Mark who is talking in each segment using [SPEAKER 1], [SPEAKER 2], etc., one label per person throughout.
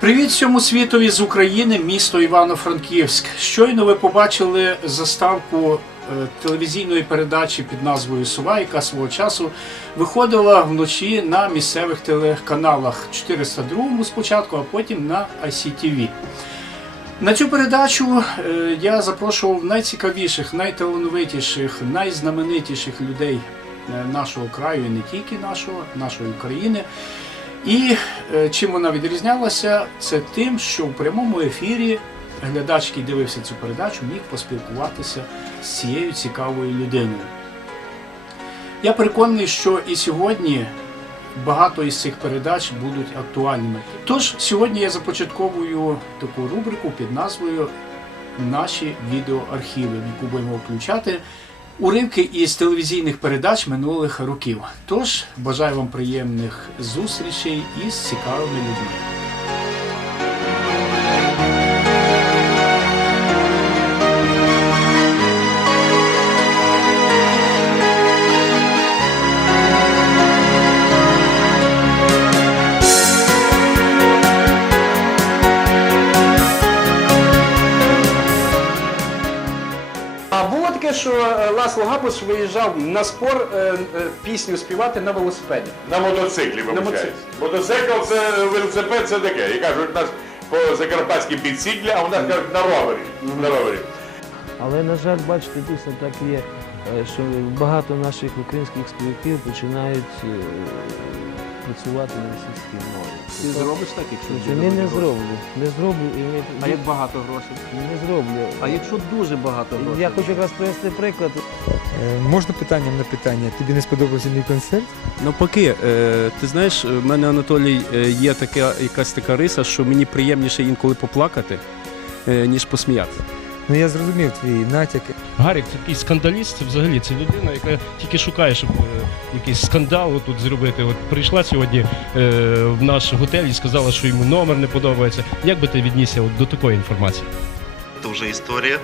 [SPEAKER 1] Привіт всьому світові з України, місто Івано-Франківськ. Щойно ви побачили заставку е, телевізійної передачі під назвою Сова, яка свого часу виходила вночі на місцевих телеканалах 402 спочатку, а потім на ICTV. На цю передачу е, я запрошував найцікавіших, найталановитіших, найзнаменитіших людей е, нашого краю, і не тільки нашого, нашої України. І е, чим вона відрізнялася, це тим, що в прямому ефірі глядач, який дивився цю передачу, міг поспілкуватися з цією цікавою людиною. Я переконаний, що і сьогодні багато із цих передач будуть актуальними. Тож сьогодні я започатковую таку рубрику під назвою Наші відеоархіви, в яку будемо включати уривки із телевізійних передач минулих років. Тож бажаю вам приємних зустрічей із цікавими людьми.
[SPEAKER 2] Таке, що е, Ласло Габус виїжджав на спор е, е, пісню співати на велосипеді.
[SPEAKER 3] На мотоциклі, вибачаюсь. Мотоцикл це велосипед, це таке. І кажуть, у нас по закарпатськи підсідлі, а у нас кажуть на ровері. На ровері.
[SPEAKER 4] Але, на жаль, бачите, дійсно так є, що багато наших українських співаків починають працювати на російській мові.
[SPEAKER 2] Ти зробиш так, якщо
[SPEAKER 4] Тобто Ні, не зроблю. Не зроблю і не,
[SPEAKER 2] А як багато грошей?
[SPEAKER 4] не зроблю.
[SPEAKER 2] А якщо дуже багато грошей?
[SPEAKER 4] Я хочу якраз привести приклад.
[SPEAKER 5] Е, Можна питанням на питання? Тобі не сподобався мій концерт?
[SPEAKER 6] Навпаки, е, ти знаєш, в мене Анатолій е, є така якась така риса, що мені приємніше інколи поплакати, е, ніж посміятися.
[SPEAKER 5] Ну я зрозумів твій натяк.
[SPEAKER 7] Гарік це такий скандаліст, це взагалі це людина, яка тільки шукає, щоб е, якийсь скандал тут зробити. От прийшла сьогодні е, в наш готель і сказала, що йому номер не подобається. Як би ти віднісся от до такої інформації?
[SPEAKER 8] Это уже история.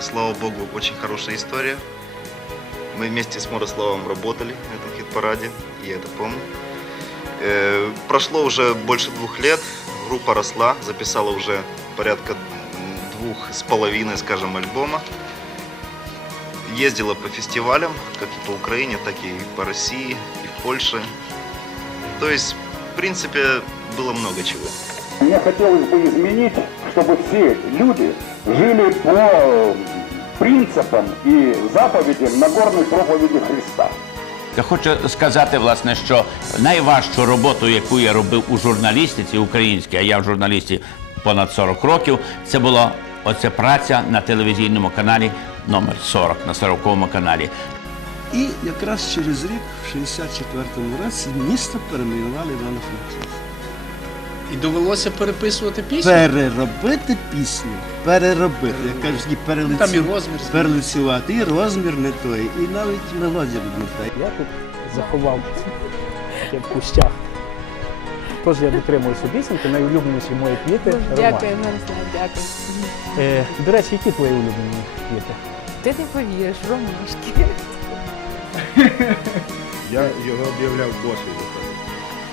[SPEAKER 8] Слава богу, очень хорошая история. Мы вместе с Мирославом работали на этом хит-параде, я это помню. Э, прошло уже больше двух лет, группа росла, записала уже порядка м, двух с половиной, скажем, альбома. Ездила по фестивалям, как и по Украине, так и по России, и в Польше. То есть, в принципе, было много чего.
[SPEAKER 9] Мне хотелось бы изменить, чтобы все люди жили по принципам и заповедям Нагорной проповеди Христа.
[SPEAKER 10] Я хочу сказати, власне, що найважчу роботу, яку я робив у журналістиці українській, а я в журналісті понад 40 років, це була оця праця на телевізійному каналі номер 40 на 40-му каналі.
[SPEAKER 11] І якраз через рік, в 64-му році, місто перейменували Івано-Франківськ.
[SPEAKER 1] І довелося переписувати пісню.
[SPEAKER 11] Переробити пісню, переробити, як кажуть, і
[SPEAKER 1] Там і
[SPEAKER 11] перелицю,
[SPEAKER 1] розмір.
[SPEAKER 11] перелицювати, і розмір не той, і навіть мелодія не та.
[SPEAKER 2] Я тут заховав таке в кущах. Тож я дотримуюся обіцянки, найулюбленіші мої квіти. ромашки.
[SPEAKER 12] Дякую, Мирослав, дякую.
[SPEAKER 2] Е, до речі, які твої улюблені квіти?
[SPEAKER 12] Ти не повіриш, ромашки.
[SPEAKER 3] Я його об'являв босою.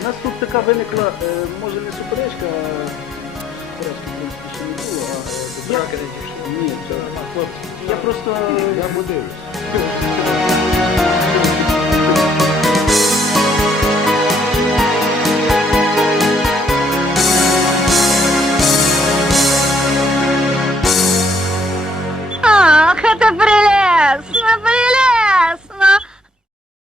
[SPEAKER 2] У нас тут така виникла, е, може не суперечка, а суперечки в принципі ще не було, а е, Ні, це нема хлопці. Я просто. Я подивлюсь.